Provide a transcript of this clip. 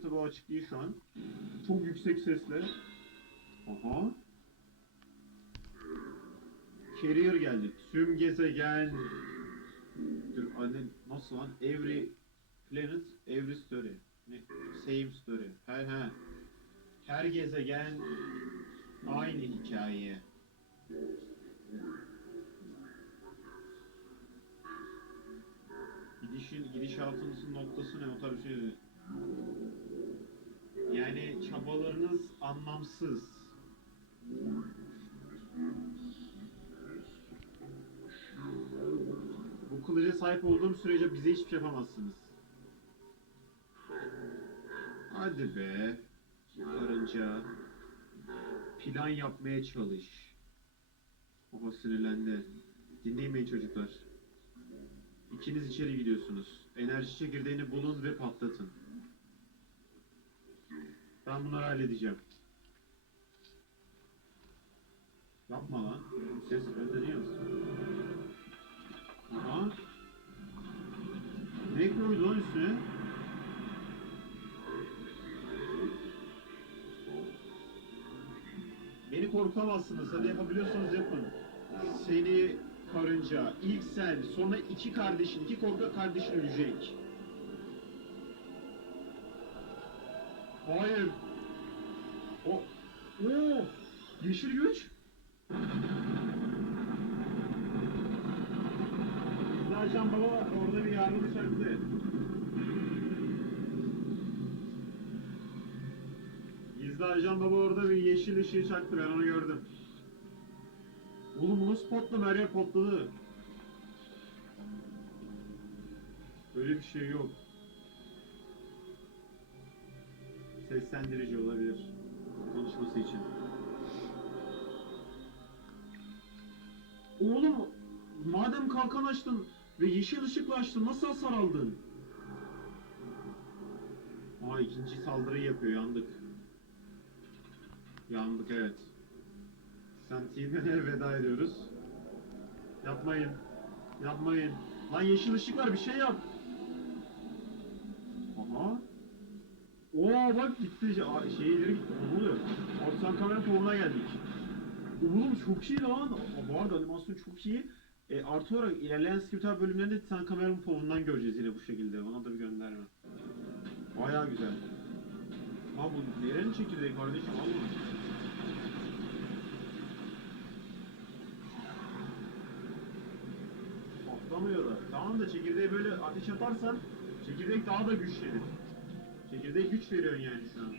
açılıyor tabi açık değil şu an. Çok yüksek sesle. Aha. Carrier geldi. Tüm gezegen. Dur anne nasıl lan? Every planet, every story. Ne? Same story. Her he. Her gezegen aynı hikaye. Gidişin, gidişatınızın noktası ne? O tarz bir şey. Anlamsız. Bu kılıca sahip olduğum sürece bize hiçbir şey yapamazsınız. Hadi be. Karınca. Plan yapmaya çalış. Oha sinirlendi. Dinleyin çocuklar. İkiniz içeri gidiyorsunuz. Enerji çekirdeğini bulun ve patlatın. Ben bunları halledeceğim. Yapma. Ses ödeniyor? Aha. Ne koydu lan? Beni korkutamazsınız. Hadi yapabiliyorsanız yapın. Seni karınca, ilk sen, sonra iki kardeşin, iki korkak kardeşin ölecek. Hayır. O, oo, yeşil güç. Zaten baba orada bir yardım çaktı. Gizli ajan baba orada bir yeşil ışığı çaktı ben onu gördüm. Oğlum bu nasıl patladı? Her yer patladı. Böyle bir şey yok. Seslendirici olabilir. Konuşması için. Oğlum madem kalkan açtın ve yeşil ışıkla açtın nasıl hasar aldın? Aa ikinci saldırıyı yapıyor yandık. Yandık evet. Sentine'e veda ediyoruz. Yapmayın. Yapmayın. Lan yeşil ışık var bir şey yap. Aha. Oo bak gitti. Aa, Şey ileri gitti. Ne oluyor? Ortadan kamera koluna geldik. Oğlum çok iyi lan. Aa, Bu arada animasyon çok iyi. E, artı olarak ilerleyen Skipter bölümlerinde Titan kameranın povundan göreceğiz yine bu şekilde. Ona da bir gönderme. Baya güzel. Ha bu nerenin çekirdeği kardeşim? Allah. Patlamıyor da. Tamam da çekirdeğe böyle ateş atarsan çekirdek daha da güçlenir. Çekirdeğe güç veriyorsun yani şu an.